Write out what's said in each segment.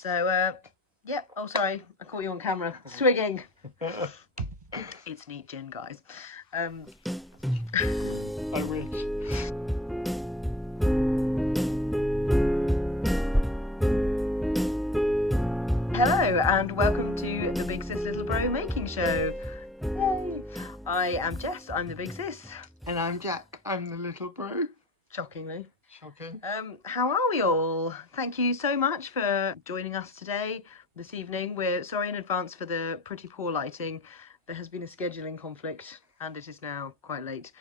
So, yep. Oh, sorry, I caught you on camera. Swigging. It's neat gin, guys. I wish. Hello, and welcome to the Big Sis Little Bro Making Show. Yay! I am Jess. I'm the Big Sis. And I'm Jack. I'm the little bro. Shockingly. Shocking. How are we all? Thank you so much for joining us today, this evening. We're sorry in advance for the pretty poor lighting. There has been a scheduling conflict and it is now quite late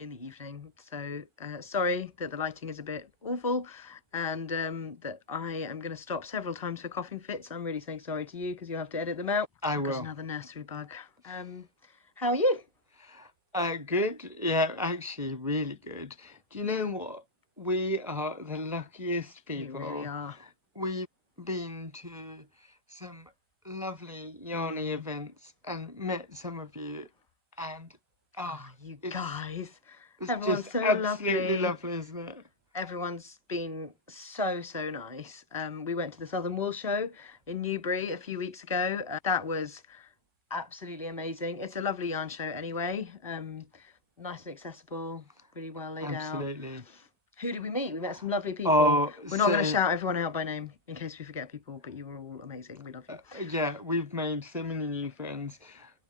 in the evening. So sorry that the lighting is a bit awful and that I am going to stop several times for coughing fits. I'm really saying sorry to you because you'll have to edit them out. I will. Got another nursery bug. How are you? Good. Yeah, actually, really good. Do you know what? We are the luckiest people. We really are. We've been to some lovely yarny events and met some of you, and you guys, it's everyone's just so absolutely lovely, isn't it? Everyone's been so nice. We went to the Southern Wool Show in Newbury a few weeks ago. That was absolutely amazing. It's a lovely yarn show anyway. Nice and accessible, really well laid out. Absolutely. Who did we meet? We met some lovely people. Oh, We're not going to shout everyone out by name in case we forget people, but you were all amazing. We love you. Yeah, we've made so many new friends.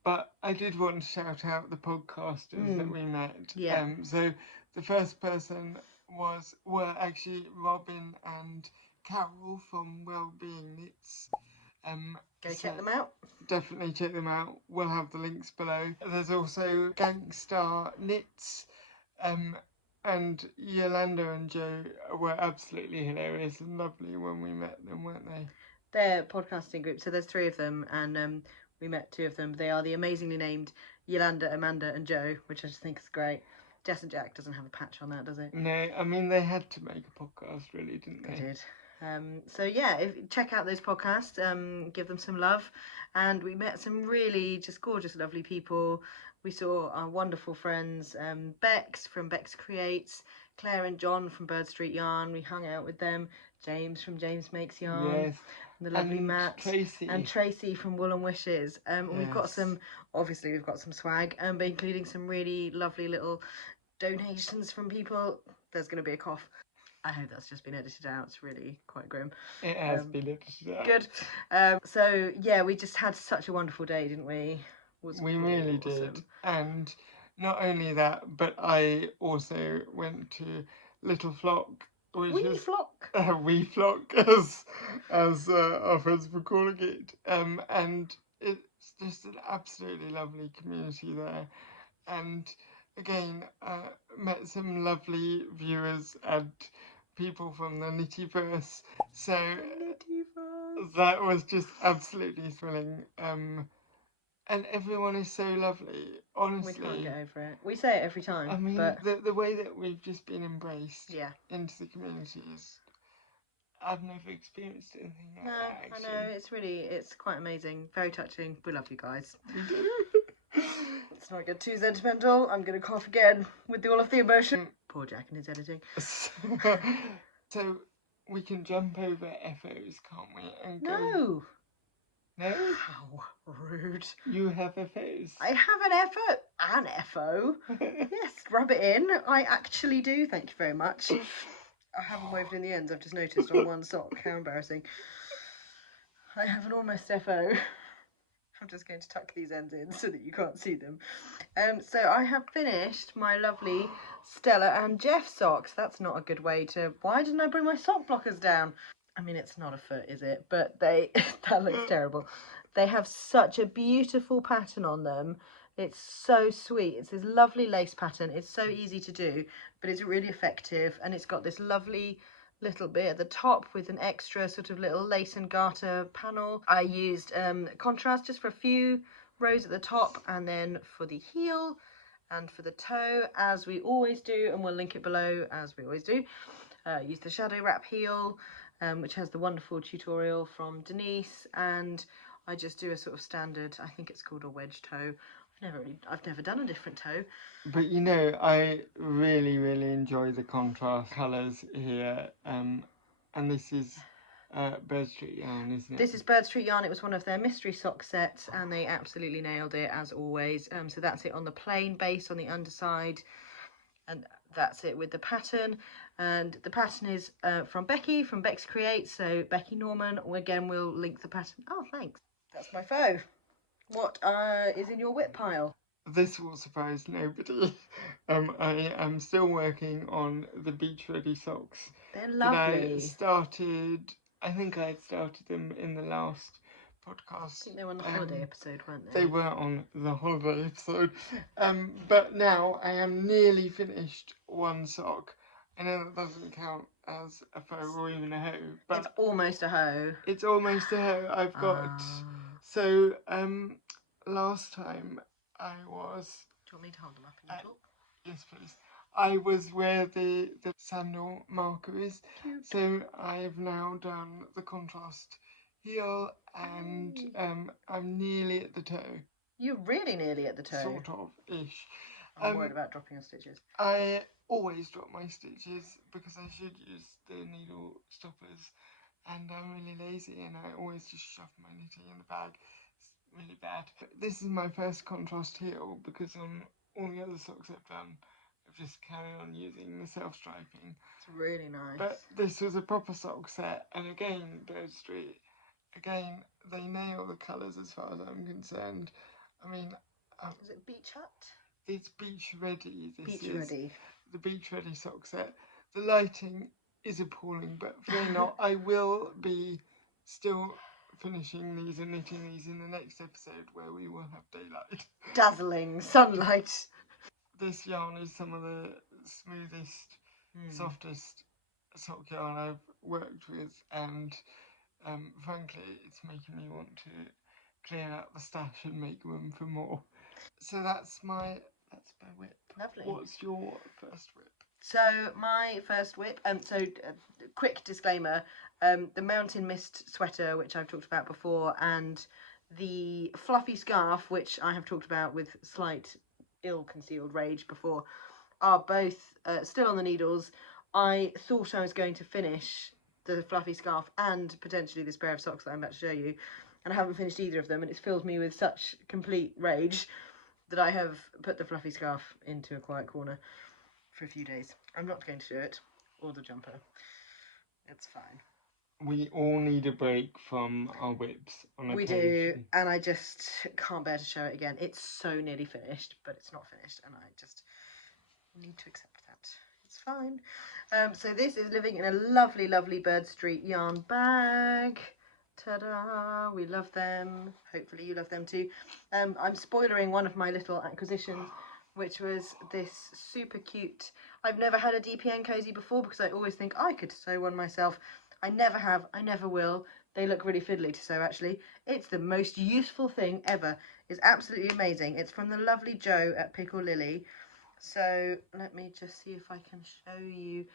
But I did want to shout out the podcasters that we met. Yeah. So the first person were actually Robin and Carol from Wellbeing Knits. Go check them out. Definitely check them out. We'll have the links below. There's also Gangstar Knits. And Yolanda and Joe were absolutely hilarious and lovely when we met them, weren't they? They're podcasting group, so there's 3 of them, and we met 2 of them. They are the amazingly named Yolanda, Amanda, and Joe, which I just think is great. Jess and Jack doesn't have a patch on that, does it? No, I mean, they had to make a podcast, really, didn't they? They did. So yeah, check out those podcasts, give them some love. And we met some really just gorgeous, lovely people. We saw our wonderful friends, Bex from Bex Creates, Claire and John from Bird Street Yarn. We hung out with them. James from James Makes Yarn. Yes. And the lovely and Matt. Tracy. And Tracy from Wool and Wishes. Yes. We've got some, obviously we've got some swag, but including some really lovely little donations from people. There's going to be a cough. I hope that's just been edited out. It's really quite grim. It has been edited out. Good. So yeah, we just had such a wonderful day, didn't we? We really did. And not only that, but I also went to Little Flock, which Wee Flock. Wee Flock, as our friends were calling it. And it's just an absolutely lovely community there. And again, met some lovely viewers and people from the Knittyverse. So that was just absolutely thrilling. And everyone is so lovely, honestly. We can't get over it. We say it every time. I mean, but the way that we've just been embraced into the community is... I've never experienced anything like that, actually. I know, it's quite amazing. Very touching. We love you guys. We do. Let's not get too sentimental. I'm going to cough again with all of the emotion. Poor Jack and his editing. So we can jump over FOs, can't we? And No. No? How rude. You have FOs. I have an FO. Yes, rub it in. I actually do. Thank you very much. I haven't woven in the ends. I've just noticed on one sock. How embarrassing. I have an almost FO. I'm just going to tuck these ends in so that you can't see them. So I have finished my lovely Stella and Geoff socks. That's not a good way to... Why didn't I bring my sock blockers down? I mean, it's not a foot, is it? But that looks terrible. They have such a beautiful pattern on them. It's so sweet. It's this lovely lace pattern. It's so easy to do, but it's really effective. And it's got this lovely little bit at the top with an extra sort of little lace and garter panel. I used contrast just for a few rows at the top, and then for the heel and for the toe, as we always do, and we'll link it below, as we always do. Use the shadow wrap heel, which has the wonderful tutorial from Denise, and I just do a sort of standard, I think it's called a wedge toe. I've never done a different toe. But you know, I really enjoy the contrast colours here, and this is Bird Street yarn, isn't it? This is Bird Street yarn. It was one of their mystery sock sets, and they absolutely nailed it as always. So that's it on the plain base on the underside, and that's it with the pattern. And the pattern is from Beki, from Bex Creates. So Beki Norman. Again, we'll link the pattern. Oh, thanks. That's my foe. What is in your whip pile? This will surprise nobody. I am still working on the beach ready socks. They're lovely. I think I had started them in the last podcast. I think they were on the holiday episode, weren't they? They were on the holiday episode. But now I am nearly finished one sock. I know that doesn't count as a foe or even a hoe, but it's almost a hoe. It's almost a hoe. I've got so last time I was. Do you want me to hold them up and you talk? Yes, please. I was where the sandal marker is. Cute. So I have now done the contrast heel, and I'm nearly at the toe. You're really nearly at the toe. Sort of ish. I'm worried about dropping your stitches. I always drop my stitches because I should use the needle stoppers, and I'm really lazy and I always just shove my knitting in the bag. It's really bad. This is my first contrast heel because on all the other socks I've done, I've just carried on using the self-striping. It's really nice. But this was a proper sock set, and again, Bird Street, again, they nail the colours as far as I'm concerned. I mean... is it Beach Hut? It's beach ready. This is ready. The beach ready sock set. The lighting is appalling, but fear not, I will be still finishing these and knitting these in the next episode where we will have daylight. Dazzling sunlight. This yarn is some of the smoothest, softest sock yarn I've worked with, and frankly, it's making me want to clear out the stash and make room for more. So that's my whip. Lovely. What's your first whip? So my first whip, quick disclaimer, the Mountain Mist sweater, which I've talked about before, and the fluffy scarf, which I have talked about with slight ill-concealed rage before, are both still on the needles. I thought I was going to finish the fluffy scarf and potentially this pair of socks that I'm about to show you, and I haven't finished either of them, and it's filled me with such complete rage that I have put the fluffy scarf into a quiet corner for a few days. I'm not going to do it, or the jumper. It's fine. We all need a break from our whips on occasion. We do, and I just can't bear to show it again. It's so nearly finished, but it's not finished, and I just need to accept that. It's fine. So this is living in a lovely, lovely Bird Street yarn bag. Ta-da! We love them. Hopefully you love them too. I'm spoilering one of my little acquisitions, which was this super cute... I've never had a DPN cozy before because I always think I could sew one myself. I never have. I never will. They look really fiddly to sew, actually. It's the most useful thing ever. It's absolutely amazing. It's from the lovely Jo at Pickle Lily. So let me just see if I can show you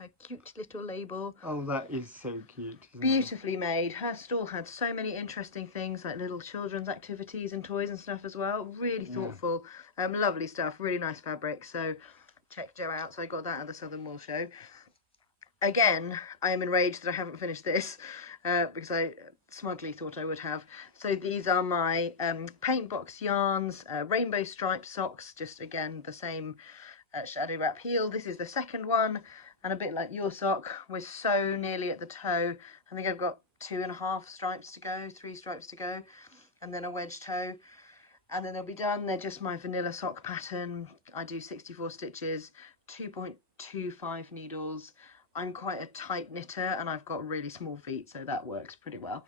her cute little label. Oh, that is so cute. Beautifully made. Her stall had so many interesting things like little children's activities and toys and stuff as well. Really thoughtful. Lovely stuff. Really nice fabric. So check Jo out. So I got that at the Southern Wool Show. Again, I am enraged that I haven't finished this because I smugly thought I would have. So these are my paint box yarns, rainbow striped socks, just again the same shadow wrap heel. This is the second one, and a bit like your sock, we're so nearly at the toe. I think I've got 2.5 stripes to go, 3 stripes to go, and then a wedge toe, and then they'll be done. They're just my vanilla sock pattern. I do 64 stitches, 2.25 needles. I'm quite a tight knitter and I've got really small feet, so that works pretty well.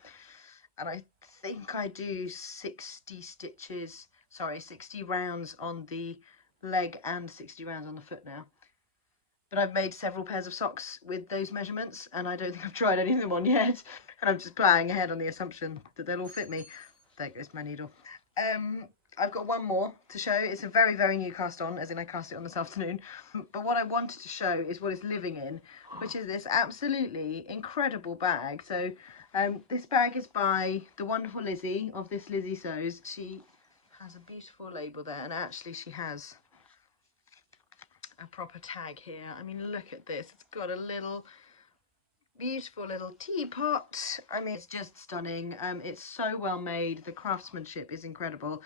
And I think I do 60 rounds on the leg and 60 rounds on the foot now. But I've made several pairs of socks with those measurements and I don't think I've tried any of them on yet. And I'm just ploughing ahead on the assumption that they'll all fit me. There goes my needle. I've got one more to show. It's a very, very new cast on, as in I cast it on this afternoon. But what I wanted to show is what it's living in, which is this absolutely incredible bag. So this bag is by the wonderful Lizzie of This Lizzie Sews. She has a beautiful label there, and actually she has a proper tag here. I mean, look at this. It's got a little Beautiful little teapot. I mean, it's just stunning. It's so well made. The craftsmanship is incredible.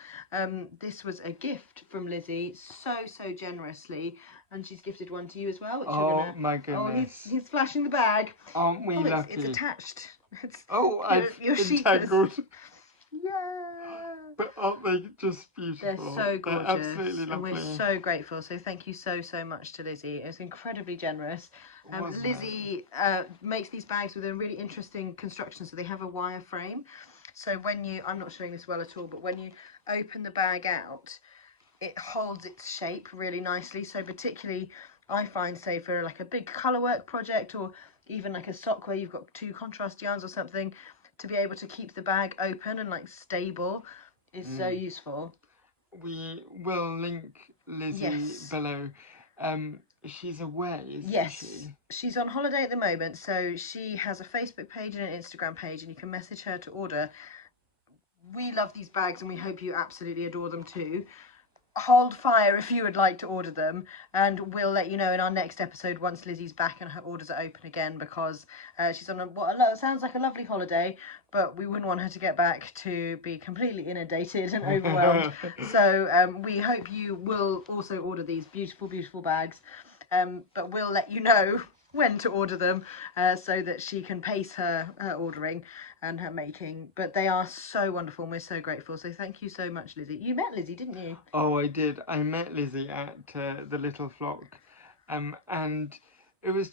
This was a gift from Lizzie, so generously, and she's gifted one to you as well. Which Oh, you're gonna... my goodness. Oh, he's flashing the bag. Aren't we lucky? It's attached. It's I've your entangled. Yeah. But aren't they just They're beautiful? so gorgeous. They're absolutely and lovely. we're so grateful. So thank you so much to Lizzie. It was incredibly generous. Wasn't Lizzie makes these bags with a really interesting construction. So they have a wire frame. So when you, I'm not showing this well at all, but when you open the bag out, it holds its shape really nicely. So particularly, I find, say, for like a big colour work project, or even like a sock where you've got 2 contrast yarns or something, to be able to keep the bag open and like stable is so useful. We will link Lizzie below. She's away, isn't she? She's on holiday at the moment, so she has a Facebook page and an Instagram page, and you can message her to order. We love these bags and we hope you absolutely adore them too. Hold fire if you would like to order them, and we'll let you know in our next episode once Lizzie's back and her orders are open again, because she's on what sounds like a lovely holiday, but we wouldn't want her to get back to be completely inundated and overwhelmed. So we hope you will also order these beautiful bags, but we'll let you know when to order them, so that she can pace her ordering and her making. But they are so wonderful and we're so grateful. So thank you so much, Lizzie. You met Lizzie, didn't you? Oh, I did. I met Lizzie at the Little Flock, and it was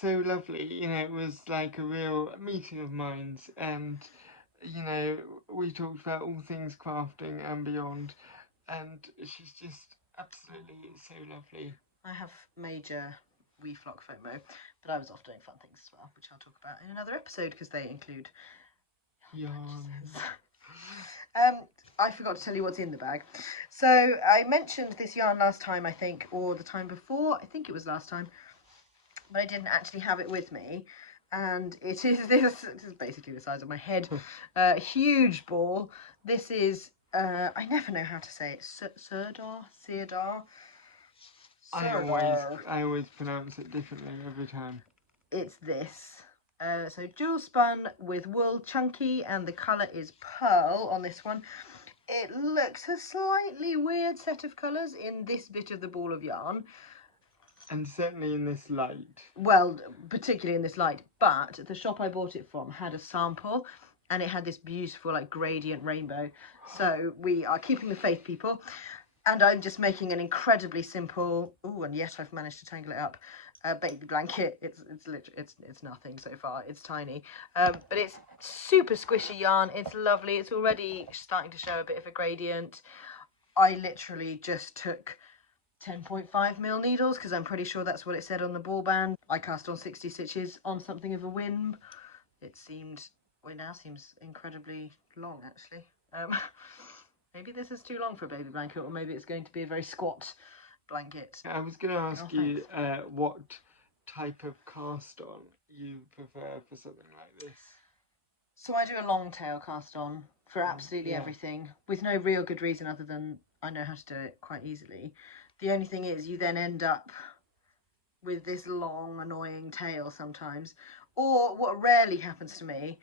so lovely. You know, it was like a real meeting of minds, and you know, we talked about all things crafting and beyond, and she's just absolutely so lovely. I have major wee flock FOMO, but I was off doing fun things as well, which I'll talk about in another episode because they include yarns. I forgot to tell you what's in the bag. So I mentioned this yarn last time, I think, or the time before. I think it was last time, but I didn't actually have it with me. And it is this. This is basically the size of my head. Huge ball. This is. I never know how to say it. Sirdar. I always pronounce it differently every time. It's this. So jewel spun with wool, chunky, and the colour is pearl on this one. It looks a slightly weird set of colours in this bit of the ball of yarn. And certainly in this light. Well, particularly in this light. But the shop I bought it from had a sample, and it had this beautiful like gradient rainbow. So we are keeping the faith, people. And I'm just making an incredibly simple, and yet I've managed to tangle it up, baby blanket. It's nothing so far. It's tiny, but it's super squishy yarn. It's lovely. It's already starting to show a bit of a gradient. I literally just took 10.5mm needles because I'm pretty sure that's what it said on the ball band. I cast on 60 stitches on something of a whim. It now seems incredibly long, actually. Maybe this is too long for a baby blanket, or maybe it's going to be a very squat blanket. I was going to ask you what type of cast on you prefer for something like this. So I do a long tail cast on for absolutely everything, with no real good reason other than I know how to do it quite easily. The only thing is you then end up with this long, annoying tail sometimes. Or what rarely happens to me,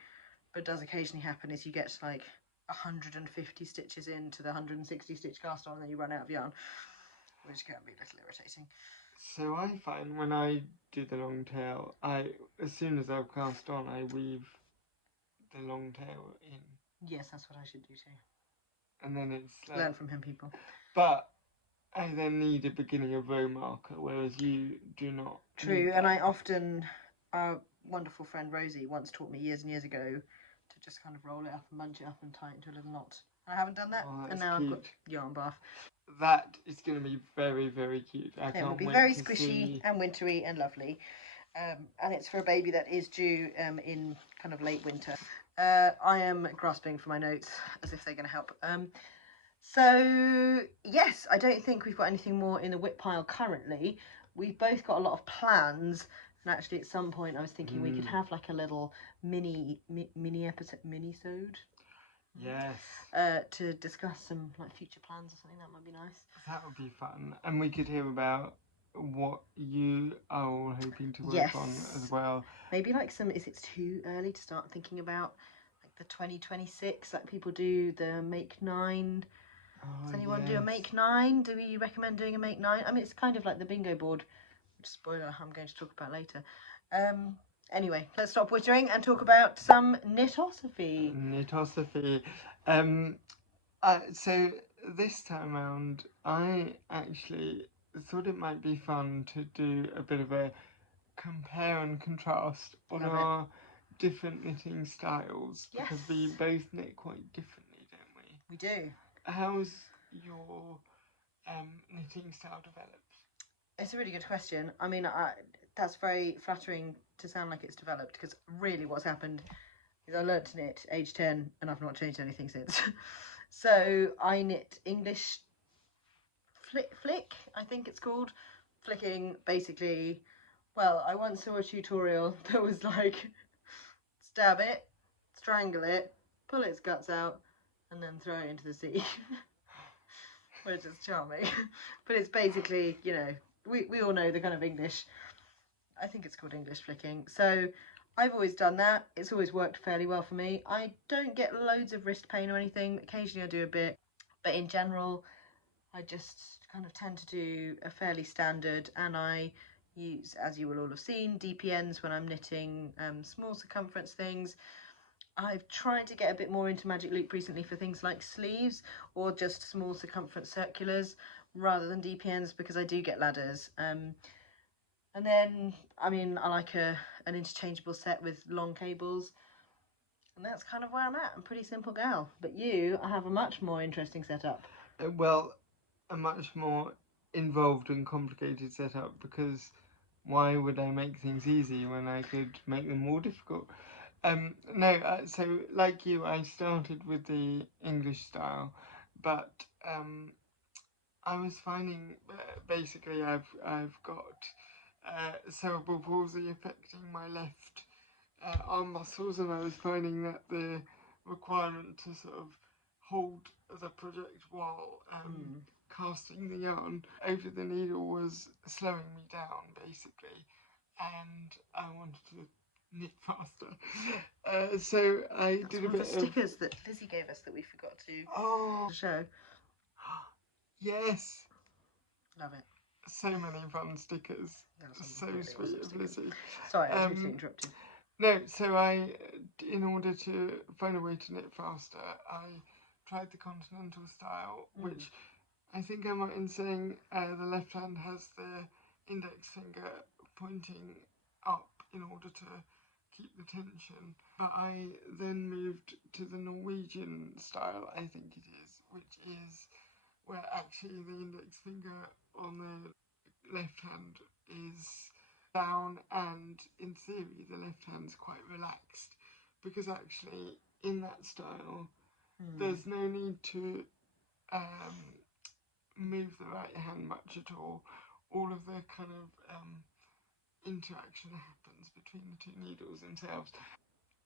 but does occasionally happen, is you get to like 150 stitches into the 160 stitch cast on and then you run out of yarn, which can be a little irritating. So I find when I do the long tail, as soon as I've cast on, I weave the long tail in. Yes, that's what I should do too. And then it's like, learn from him, people. But I then need a beginning of row marker, whereas you do not. True, and I often, our wonderful friend Rosie once taught me years and years ago to just kind of roll it up and bunch it up and tie it into a little knot. I haven't done that, and now I've got yarn bath. That is going to be very, very cute. It will be very squishy and wintry and lovely. And it's for a baby that is due in kind of late winter. I am grasping for my notes as if they're going to help. So, yes, I don't think we've got anything more in the whip pile currently. We've both got a lot of plans. And actually, at some point, I was thinking we could have like a little mini episode. Yes. To discuss some like future plans or something. That might be nice. That would be fun. And we could hear about what you are all hoping to work Yes. on as well. Maybe like some, is it too early to start thinking about like the 2026, like people do the Make 9? Does anyone do a Make 9? Do you recommend doing a Make 9? I mean, it's kind of like the bingo board, which, spoiler, I'm going to talk about later. Anyway, let's stop whittering and talk about some knitosophy. Knitosophy. So this time around, I actually thought it might be fun to do a bit of a compare and contrast on our different knitting styles, because we both knit quite differently, don't we? We do. How's your knitting style developed? It's a really good question. I mean, that's very flattering to sound like it's developed, because really what's happened is I learnt to knit age 10 and I've not changed anything since. So I knit English flick, I think it's called. Flicking, basically, well, I once saw a tutorial that was like, stab it, strangle it, pull its guts out, and then throw it into the sea. Which is charming. But it's basically, you know, we all know the kind of English, I think it's called English flicking. So I've always done that. It's always worked fairly well for me. I don't get loads of wrist pain or anything. Occasionally I do a bit, but in general, I just kind of tend to do a fairly standard, and I use, as you will all have seen, DPNs when I'm knitting small circumference things. I've tried to get a bit more into Magic Loop recently for things like sleeves or just small circumference circulars rather than DPNs, because I do get ladders. And then, I mean, I like an interchangeable set with long cables. And that's kind of where I'm at. I'm a pretty simple gal. But you have a much more interesting setup. Well, a much more involved and complicated setup, because why would I make things easy when I could make them more difficult? So like you, I started with the English style, but I was finding basically I've got cerebral palsy affecting my left arm muscles, and I was finding that the requirement to sort of hold the project while casting the yarn over the needle was slowing me down, basically, and I wanted to knit faster. So I did a bit of stickers that Lizzie gave us that we forgot to show. Yes. Love it. So many fun stickers. So sweet of Lizzie. Sorry, I totally interrupted. No, so in order to find a way to knit faster, I tried the continental style, which I think I'm right in saying the left hand has the index finger pointing up in order to keep the tension. But I then moved to the Norwegian style, I think it is, which is where actually the index finger on the left hand is down, and in theory the left hand's quite relaxed, because actually in that style there's no need to move the right hand much at all. All of the kind of interaction happens between the two needles themselves.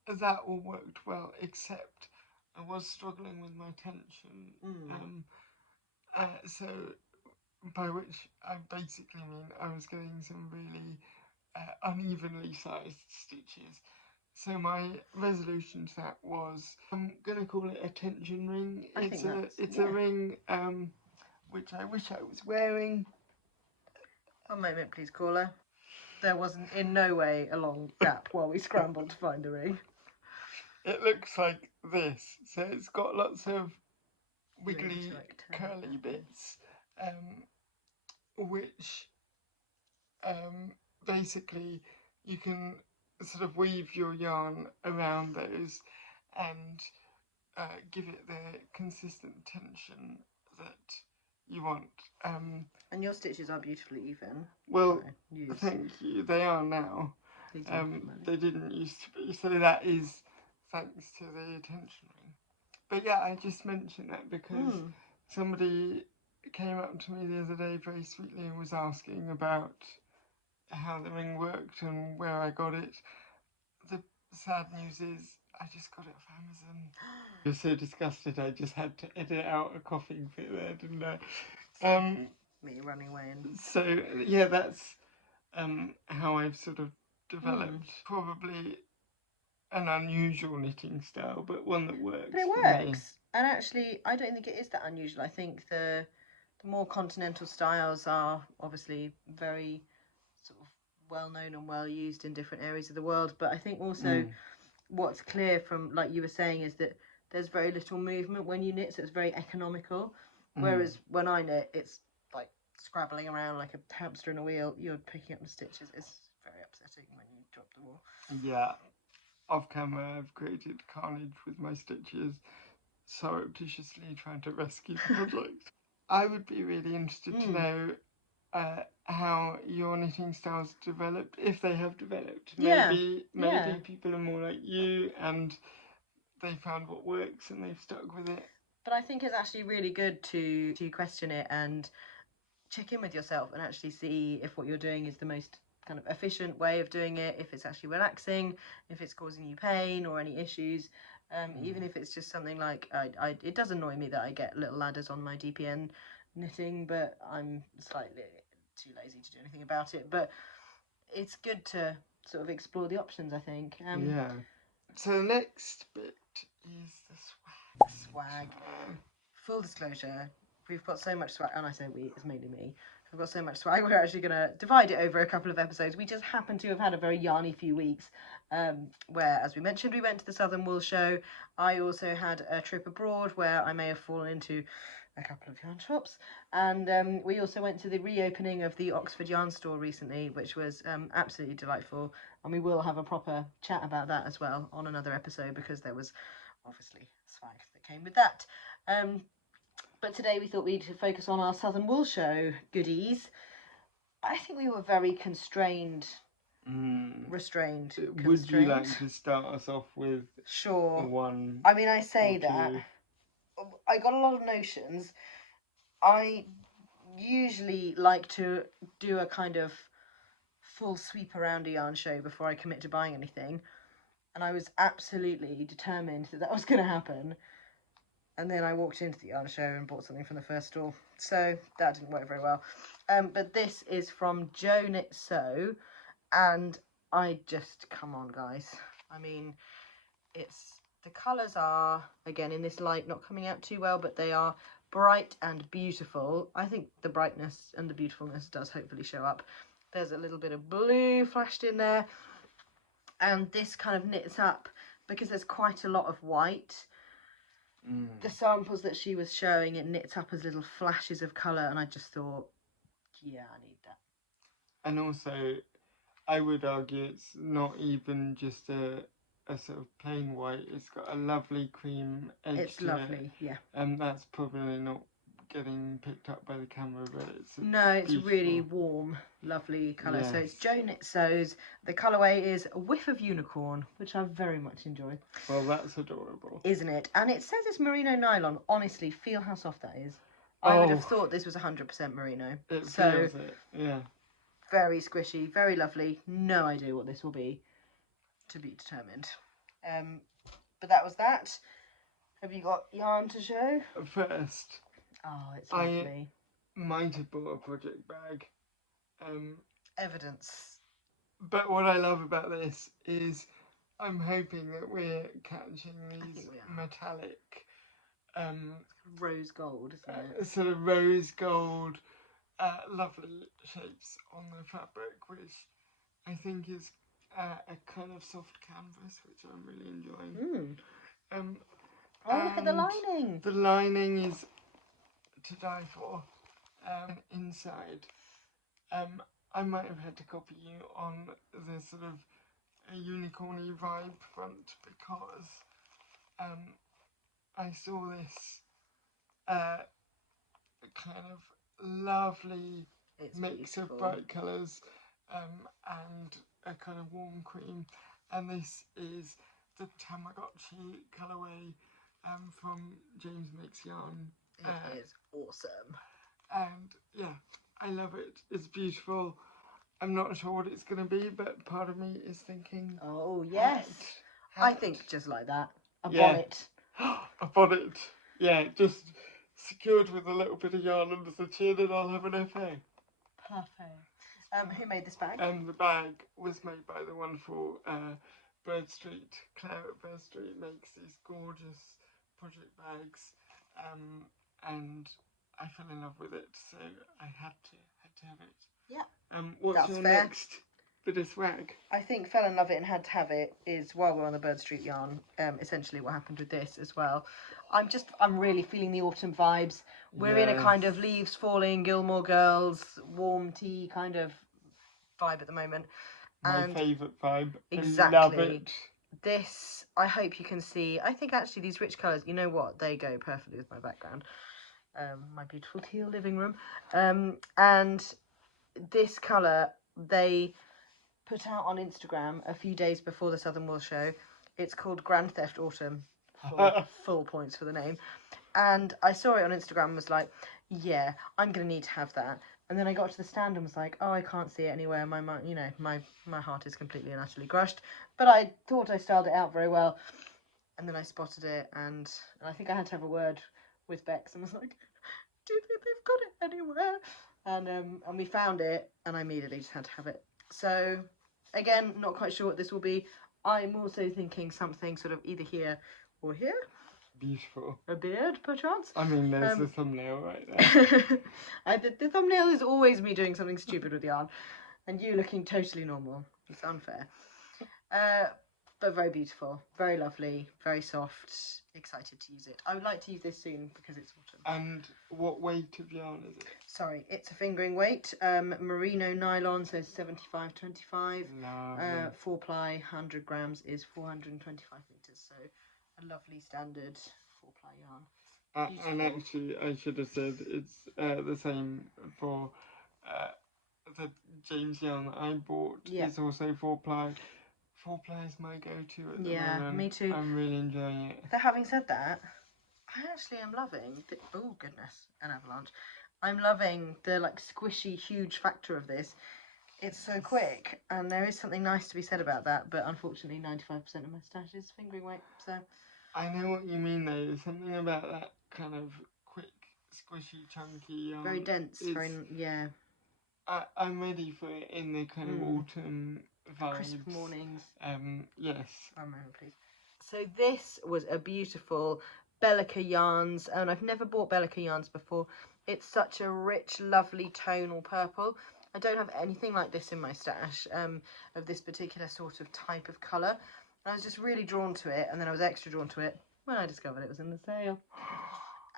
That all worked well, except I was struggling with my tension. So by which I basically mean I was getting some really unevenly sized stitches. So my resolution to that was, I'm going to call it a tension ring. It's a ring which I wish I was wearing. One moment, please, caller. There wasn't in no way a long gap while we scrambled to find a ring. It looks like this. So it's got lots of wiggly, curly bits, which basically you can sort of weave your yarn around those and give it the consistent tension that you want. And your stitches are beautifully even. Well, thank you. They are now. They didn't used to be. So that is thanks to the tension ring. But yeah, I just mentioned that because somebody came up to me the other day very sweetly and was asking about how the ring worked and where I got it. The sad news is I just got it off Amazon. I was so disgusted I just had to edit out a coughing fit there, didn't I? me running away and... So yeah, that's how I've sort of developed probably an unusual knitting style, but one that works. But it for me. works. And actually, I don't think it is that unusual. I think the more continental styles are obviously very sort of well known and well used in different areas of the world. But I think also what's clear from, like you were saying, is that there's very little movement when you knit, so it's very economical. Whereas when I knit, it's like scrabbling around like a hamster in a wheel. You're picking up the stitches. It's very upsetting when you drop them all. Yeah. Off camera, I've created carnage with my stitches, surreptitiously trying to rescue the project. I would be really interested to know how your knitting styles developed, if they have developed. Maybe people are more like you and they found what works and they've stuck with it. But I think it's actually really good to question it and check in with yourself and actually see if what you're doing is the most kind of efficient way of doing it, if it's actually relaxing, if it's causing you pain or any issues. Even if it's just something like, it does annoy me that I get little ladders on my DPN knitting, but I'm slightly too lazy to do anything about it. But it's good to sort of explore the options, I think. Yeah. So the next bit is the swag. Full disclosure, we've got so much swag, and I say we, it's mainly me. We've got so much swag, we're actually going to divide it over a couple of episodes. We just happen to have had a very yarny few weeks, where, as we mentioned, we went to the Southern Wool Show. I also had a trip abroad where I may have fallen into a couple of yarn shops, and we also went to the reopening of the Oxford Yarn Store recently, which was absolutely delightful, and we will have a proper chat about that as well on another episode, because there was obviously swag that came with that. But today we thought we'd focus on our Southern Wool Show goodies. I think we were very restrained. Would you like to start us off with one? I mean, I say that. I got a lot of notions. I usually like to do a kind of full sweep around a yarn show before I commit to buying anything. And I was absolutely determined that was going to happen. And then I walked into the yarn show and bought something from the first stall. So that didn't work very well. But this is from Jo Knit Sew. And I just, come on, guys. I mean, the colours are, again, in this light, not coming out too well, but they are bright and beautiful. I think the brightness and the beautifulness does hopefully show up. There's a little bit of blue flashed in there. And this kind of knits up because there's quite a lot of white. The samples that she was showing, it knits up as little flashes of colour, and I just thought, yeah, I need that. And also, I would argue it's not even just a sort of plain white. It's got a lovely cream edge. It's lovely, yeah. And that's probably not getting picked up by the camera, but it's beautiful. Really warm, lovely colour. Yes. So it's Jo Knit Sews. The colourway is a whiff of unicorn, which I very much enjoy. Well, that's adorable, isn't it? And it says it's merino nylon. Honestly, feel how soft that is. I would have thought this was 100% merino. It feels it, yeah. Very squishy, very lovely. No idea what this will be. To be determined. But that was that. Have you got yarn to show? First. Oh, it's lovely. I might have bought a project bag. Evidence. But what I love about this is I'm hoping that we're catching these metallic... rose gold, isn't it? Sort of rose gold, lovely shapes on the fabric, which I think is a kind of soft canvas, which I'm really enjoying. Look at the lining. The lining is to die for. Inside, I might have had to copy you on the sort of a unicorny vibe front, because I saw this kind of lovely mix of bright colours and a kind of warm cream, and this is the Tamagotchi colourway from James Makes Yarn. It is awesome. And yeah, I love it. It's beautiful. I'm not sure what it's going to be, but part of me is thinking... Oh, yes. I think just like that. A yeah. bonnet. A bonnet. Yeah, just secured with a little bit of yarn under the chin, and I'll have an FA. Perfect. Who made this bag? The bag was made by the wonderful Bird Street. Clow at Bird Street makes these gorgeous project bags, and I fell in love with it, so I had to have it. Yeah. What's That's your fair. next bit of swag? I think fell in love with it and had to have it is, while we're on the Bird Street yarn, essentially what happened with this as well. I'm really feeling the autumn vibes. We're in a kind of leaves falling, Gilmore Girls, warm tea kind of vibe at the moment. My favourite vibe. Exactly. I love it. This, I hope you can see. I think actually these rich colours, you know what, they go perfectly with my background. My beautiful teal living room. And this colour, they put out on Instagram a few days before the Southern Wool show. It's called Grand Theft Autumn. Full points for the name. And I saw it on Instagram and was like, yeah, I'm going to need to have that. And then I got to the stand and was like, oh, I can't see it anywhere. My heart is completely and utterly crushed. But I thought I styled it out very well. And then I spotted it, and I think I had to have a word with Bex and was like, do you think they've got it anywhere? And we found it, and I immediately just had to have it. So, again, not quite sure what this will be. I'm also thinking something sort of either here or here. Beautiful. A beard, perchance. I mean, there's the thumbnail right there. The thumbnail is always me doing something stupid with yarn, and you looking totally normal. It's unfair. But very beautiful, very lovely, very soft. Excited to use it. I would like to use this soon because it's autumn. And what weight of yarn is it? Sorry, it's a fingering weight. Merino nylon, so 75-25. 4-ply, 100 grams is 425 meters. So a lovely standard 4-ply yarn. And actually, I should have said it's the same for the James yarn that I bought. Yeah. It's also 4-ply. 4-ply is my go-to at the moment. Yeah, me too. I'm really enjoying it. But having said that, I actually am loving oh goodness, an avalanche. I'm loving the like squishy, huge factor of this. It's so quick, and there is something nice to be said about that. But unfortunately, 95% of my stash is fingering weight. So I know what you mean, though. There's something about that kind of quick, squishy, chunky yarn. Very dense. Yeah. I'm ready for it in the kind of autumn vibes. Crisp mornings. Yes. One moment, please. So this was a beautiful Beki yarns, and I've never bought Beki yarns before. It's such a rich, lovely tonal purple. I don't have anything like this in my stash of this particular sort of type of colour. And I was just really drawn to it, and then I was extra drawn to it when I discovered it was in the sale.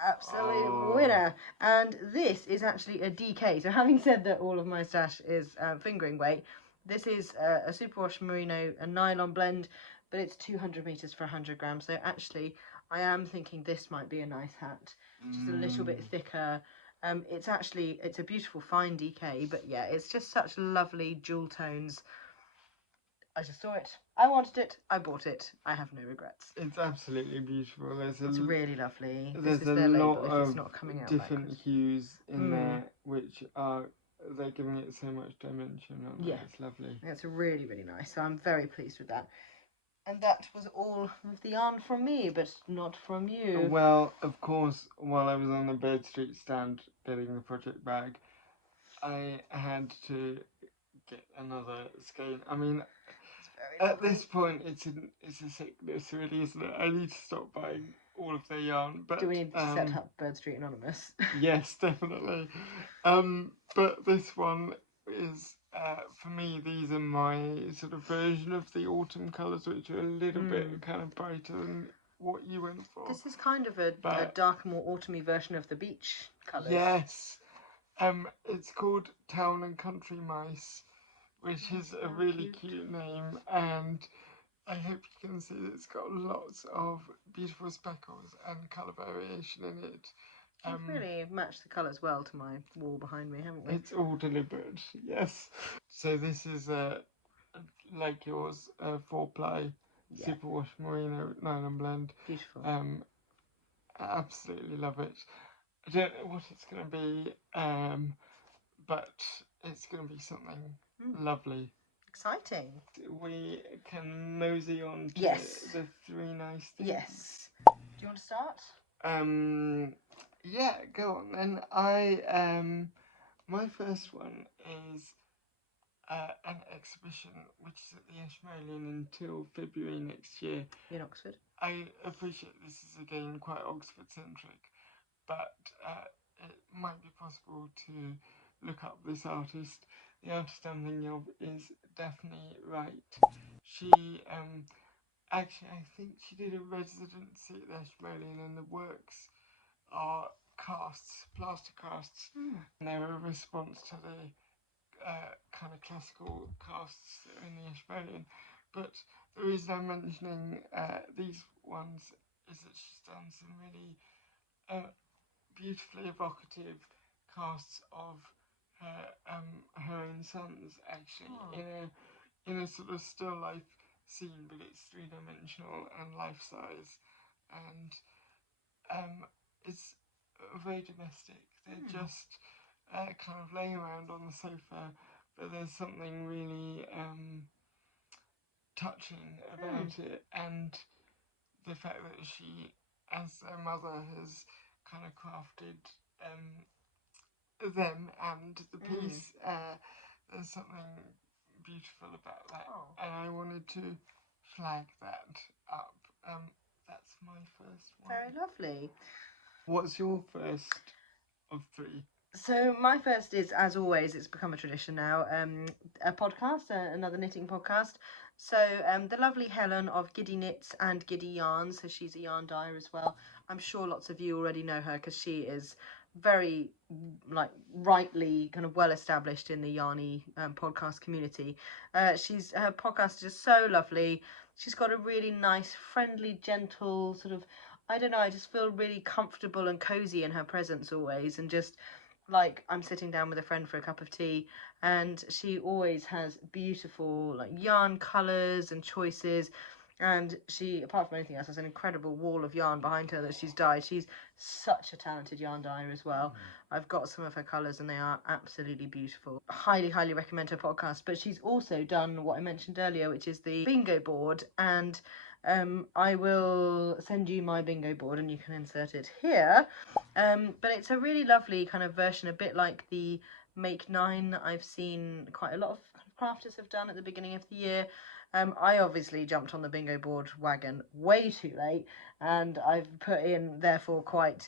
Absolute winner. And this is actually a DK. So having said that all of my stash is fingering weight, this is a superwash merino, a nylon blend, but it's 200 meters for 100 grams. So actually, I am thinking this might be a nice hat. Just a little bit thicker. It's a beautiful fine DK, but yeah, it's just such lovely jewel tones. I just saw it. I wanted it. I bought it. I have no regrets. It's absolutely beautiful. It's really lovely. There's this is a their lot label, of if it's not coming out different hues in there, which they're giving it so much dimension. Yeah, it's lovely. It's really, really nice. So I'm very pleased with that. And that was all of the yarn from me, but not from you. Well, of course, while I was on the Bird Street stand getting the project bag, I had to get another skein. I mean, at this point, it's a sickness, really, isn't it? I need to stop buying all of their yarn. But do we need to set up Bird Street Anonymous? Yes, definitely. But this one is, for me, these are my sort of version of the autumn colours, which are a little bit kind of brighter than what you went for. This is kind of a darker, more autumny version of the beach colours. Yes. It's called Town and Country Mice, which is a really cute name, and I hope you can see that it's got lots of beautiful speckles and colour variation in it. You've really matched the colours well to my wall behind me, haven't we? It's all deliberate, yes. So this is, like yours, 4-ply superwash merino nylon blend. Beautiful. I absolutely love it. I don't know what it's going to be, but it's going to be something lovely. Exciting. We can mosey on to the three nice things. Yes. Do you want to start? Yeah, go on then. My first one is an exhibition which is at the Ashmolean until February next year. In Oxford. I appreciate this is again quite Oxford centric, but it might be possible to look up this artist. The artist I'm thinking of is definitely right. She actually, I think she did a residency at the Ashmolean, and the works are casts, plaster casts, and they're a response to the kind of classical casts that are in the Ashmolean. But the reason I'm mentioning these ones is that she's done some really beautifully evocative casts of her own sons, actually, in a sort of still life scene, but it's 3-dimensional and life size, and it's very domestic. They're just kind of laying around on the sofa, but there's something really touching about it, and the fact that she, as their mother, has kind of crafted them and the piece. There's something beautiful about that, and I wanted to flag that up. That's my first one. Very lovely. What's your first of three? So my first is, as always, it's become a tradition now, a podcast, another knitting podcast. So the lovely Helen of Giddy Knits and Giddy Yarns, so she's a yarn dyer as well. I'm sure lots of you already know her because she is very, like, rightly kind of well established in the yarny podcast community. Her podcast is just so lovely. She's got a really nice, friendly, gentle sort of, I don't know, I just feel really comfortable and cozy in her presence always, and just like I'm sitting down with a friend for a cup of tea, and she always has beautiful like yarn colours and choices, and she, apart from anything else, has an incredible wall of yarn behind her that she's dyed. She's such a talented yarn dyer as well. I've got some of her colours and they are absolutely beautiful. Highly recommend her podcast. But she's also done what I mentioned earlier, which is the bingo board, and I will send you my bingo board and you can insert it here. But it's a really lovely kind of version, a bit like the Make 9 that I've seen quite a lot of crafters have done at the beginning of the year. I obviously jumped on the bingo board wagon way too late, and I've put in, therefore, quite,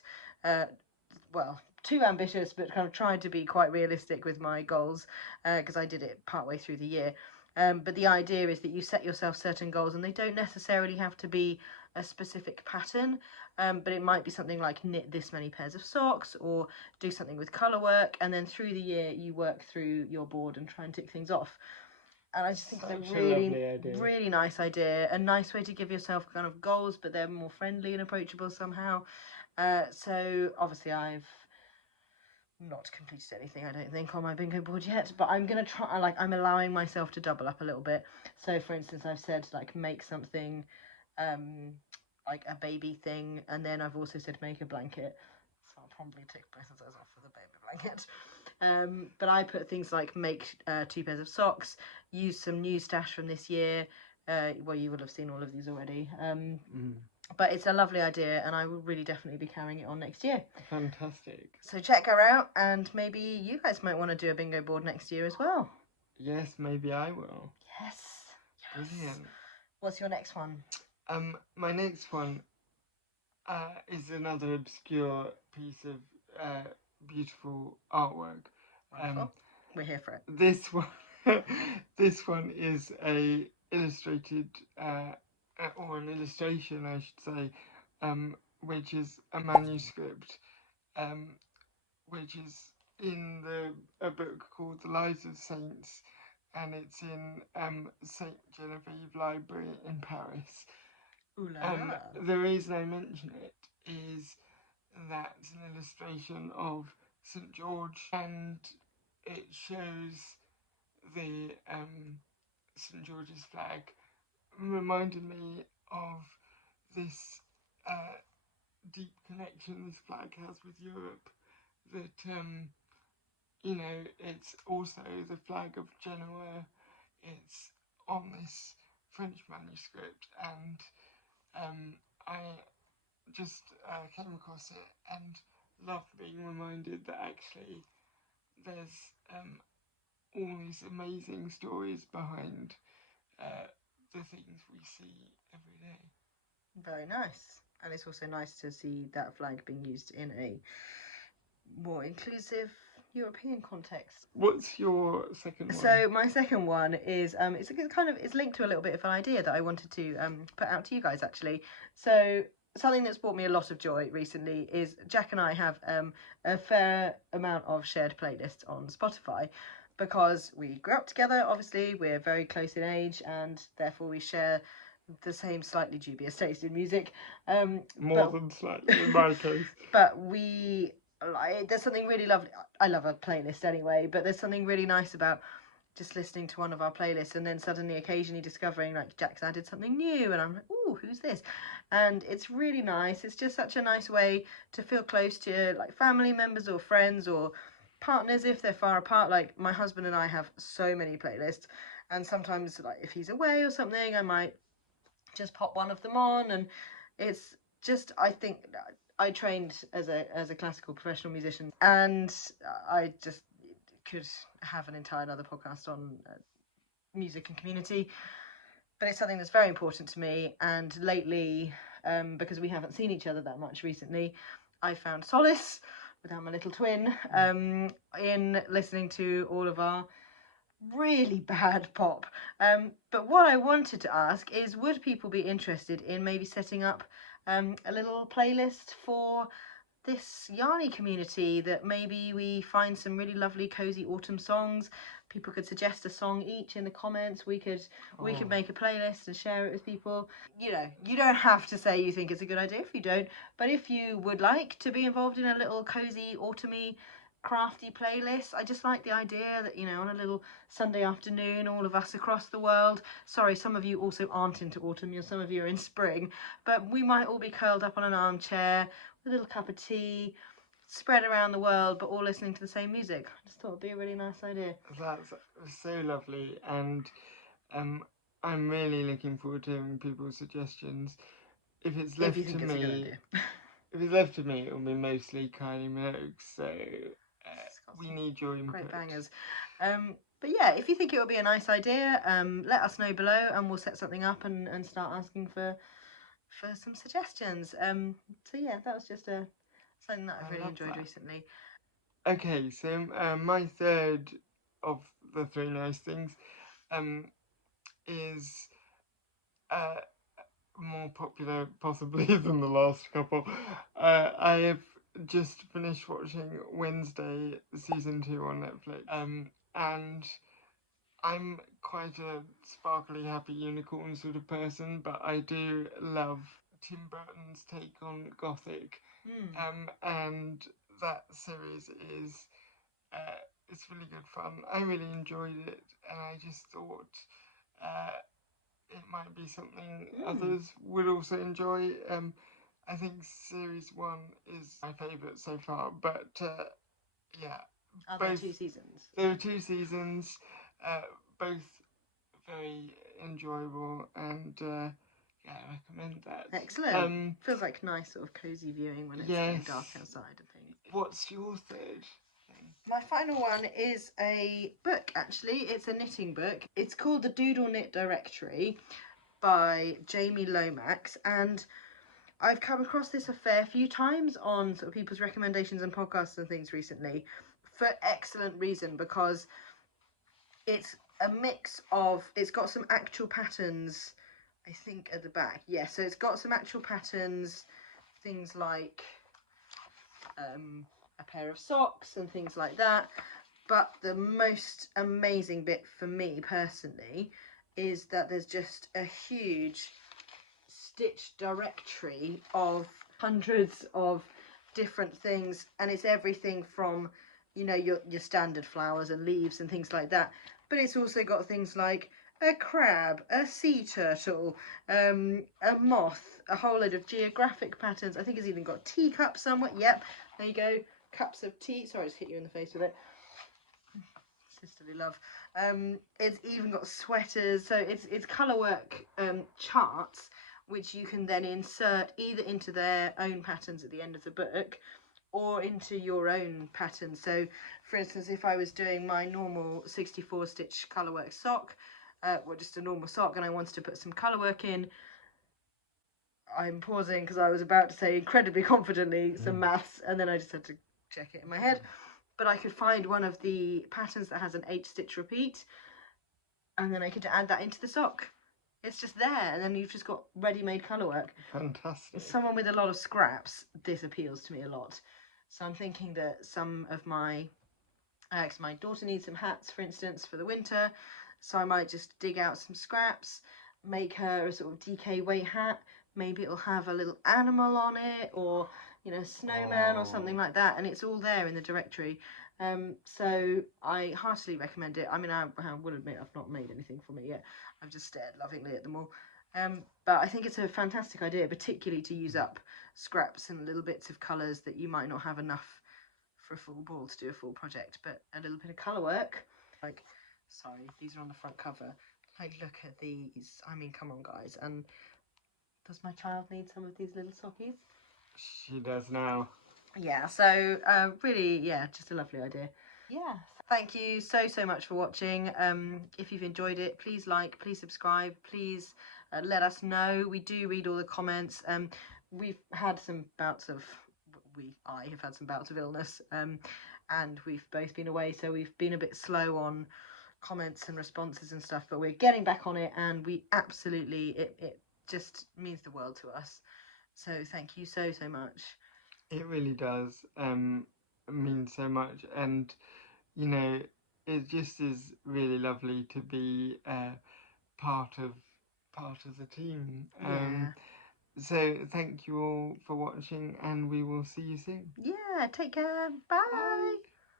too ambitious, but kind of tried to be quite realistic with my goals, because I did it partway through the year. But the idea is that you set yourself certain goals, and they don't necessarily have to be a specific pattern, but it might be something like knit this many pairs of socks, or do something with colour work, and then through the year you work through your board and try and tick things off. And I just think it's a really nice idea, a nice way to give yourself kind of goals, but they're more friendly and approachable somehow. So obviously I've not completed anything, I don't think, on my bingo board yet, but I'm gonna try, like, I'm allowing myself to double up a little bit. So for instance, I've said like make something like a baby thing, and then I've also said make a blanket, so I'll probably tick both of those off for the baby blanket. But I put things like make 2 pairs of socks, use some new stash from this year. Well, you will have seen all of these already. But it's a lovely idea, and I will really definitely be carrying it on next year. Fantastic. So check her out, and maybe you guys might want to do a bingo board next year as well. Yes, maybe I will. Yes. Brilliant. What's your next one? My next one is another obscure piece of beautiful artwork. We're here for it. This one, this one is a illustrated, or an illustration, I should say, which is a manuscript, which is in a book called The Lives of Saints, and it's in Saint Genevieve Library in Paris. The reason I mention it is that it's an illustration of St. George, and it shows the St. George's flag, reminded me of this deep connection this flag has with Europe, that you know, it's also the flag of Genoa. It's on this French manuscript, and I just came across it, and love being reminded that actually there's all these amazing stories behind the things we see every day. Very nice. And it's also nice to see that flag being used in a more inclusive European context. What's your second one? So my second one is it's linked to a little bit of an idea that I wanted to put out to you guys actually. So something that's brought me a lot of joy recently is Jack and I have a fair amount of shared playlists on Spotify because we grew up together. Obviously, we're very close in age and therefore we share the same slightly dubious taste in music. More than slightly in my case. But there's something really lovely. I love a playlist anyway, but there's something really nice about just listening to one of our playlists and then suddenly occasionally discovering like Jack's added something new and I'm like, ooh, who's this? And it's really nice. It's just such a nice way to feel close to like family members or friends or partners if they're far apart. Like my husband and I have so many playlists, and sometimes like if he's away or something, I might just pop one of them on. And it's just, I think I trained as a classical professional musician, and I just could have an entire other podcast on music and community, but it's something that's very important to me. And lately, because we haven't seen each other that much recently, I found solace without my little twin in listening to all of our really bad pop. But what I wanted to ask is, would people be interested in maybe setting up a little playlist for this yarny community, that maybe we find some really lovely cozy autumn songs? People could suggest a song each in the comments. We could make a playlist and share it with people. You know, you don't have to say you think it's a good idea if you don't, but if you would like to be involved in a little cozy autumny crafty playlist, I just like the idea that, you know, on a little Sunday afternoon, all of us across the world, sorry, some of you also aren't into autumn, some of you are in spring, but we might all be curled up on an armchair with a little cup of tea, spread around the world, but all listening to the same music. I just thought it'd be a really nice idea. That's so lovely, and I'm really looking forward to hearing people's suggestions. If it's left to me, if it's left to me, it will be mostly Kylie Minogue. So we need your input. Great bangers. But yeah, if you think it would be a nice idea, let us know below, and we'll set something up and start asking for some suggestions. So yeah, that was just something that I've really enjoyed recently. Okay, so my third of the three nice things is more popular possibly than the last couple. I have just finished watching Wednesday season 2 on Netflix, and I'm quite a sparkly, happy unicorn sort of person, but I do love Tim Burton's take on Gothic, and that series is it's really good fun. I really enjoyed it, and I just thought it might be something others would also enjoy. I think series 1 is my favourite so far, but yeah. Are there 2 seasons? There are 2 seasons, both very enjoyable, and yeah, I recommend that. Excellent. Feels like nice sort of cozy viewing when it's getting dark outside and things. What's your third thing? My final one is a book, actually. It's a knitting book. It's called The Doodle Knit Directory by Jamie Lomax, and I've come across this a fair few times on sort of people's recommendations and podcasts and things recently, for excellent reason, because it's a mix of, it's got some actual patterns, I think, at the back. Yeah, so it's got some actual patterns, things like a pair of socks and things like that. But the most amazing bit for me personally is that there's just a huge stitched directory of hundreds of different things, and it's everything from, you know, your standard flowers and leaves and things like that, but it's also got things like a crab, a sea turtle, a moth, a whole load of geographic patterns. I think it's even got teacups somewhere. Yep, there you go, cups of tea. Sorry, I just hit you in the face with it. Sisterly love. It's even got sweaters, so it's colourwork charts, which you can then insert either into their own patterns at the end of the book, or into your own pattern. So for instance, if I was doing my normal 64 stitch colourwork sock, well, just a normal sock, and I wanted to put some colourwork in, I'm pausing because I was about to say incredibly confidently some maths, and then I just had to check it in my head. But I could find one of the patterns that has an 8 stitch repeat, and then I could add that into the sock. It's just there, and then you've just got ready-made colourwork. Fantastic. As someone with a lot of scraps, this appeals to me a lot. So I'm thinking that some of my, cause my daughter needs some hats, for instance, for the winter. So I might just dig out some scraps, make her a sort of DK weight hat. Maybe it'll have a little animal on it, or you know, snowman or something like that, and it's all there in the directory. So I heartily recommend it. I mean, I will admit I've not made anything from it yet. I've just stared lovingly at them all. But I think it's a fantastic idea, particularly to use up scraps and little bits of colours that you might not have enough for a full ball to do a full project. But a little bit of colour work, like, sorry, these are on the front cover. Like, look at these. I mean, come on, guys. And does my child need some of these little sockies? She does now. Yeah, so really, yeah, just a lovely idea. Yeah, thank you so much for watching. If you've enjoyed it, please like, please subscribe, please let us know. We do read all the comments. We've had some bouts of, I have had some bouts of illness, and we've both been away, so we've been a bit slow on comments and responses and stuff, but we're getting back on it, and we absolutely, it just means the world to us. So thank you so much. It really does mean so much, and you know, it just is really lovely to be part of the team. Yeah. So thank you all for watching, and we will see you soon. Yeah, take care. Bye. Bye.